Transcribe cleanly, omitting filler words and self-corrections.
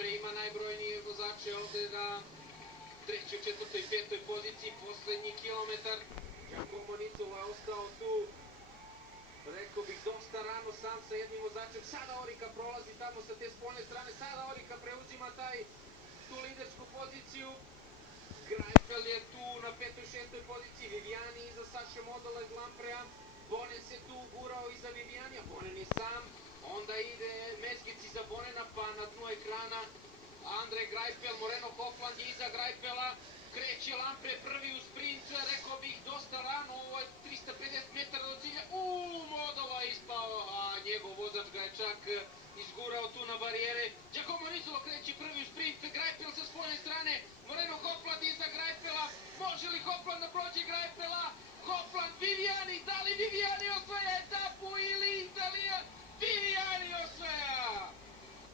Lampre ima najbrojnije vozače ovde na trećoj, četvrtoj, petoj poziciji, poslednji kilometar. Giacomo Nizzolo je ostao tu, rekao bih, dosta rano sam sa jednim vozačem. Sada Orica prolazi tamo sa te spoljne strane, sada Orica preuzima tu lidersku poziciju. Greipel je tu na petoj, šestoj poziciji, Viviani iza Saše Modola iz Lamprea. Bonen se tu gurao iza Vivianija, Bonen je sam, onda ide Mezgic iza Bonena, pa na dnu ekrana Andrej Greipel, Moreno Hofland je iza Greipela, kreće Lampre prvi u sprint, rekao bih dosta rano, ovo je 350 metara do cilja, Modola je ispao, a njegov vozač ga je čak izgurao tu na barijere. Giacomo Nizzolo kreće prvi u sprint, Greipel sa svoje strane, Moreno Hofland iza Greipela, može li Hofland da prođe Greipela? Hofland, Viviani, da li Viviani osvaja etapu ili Italija?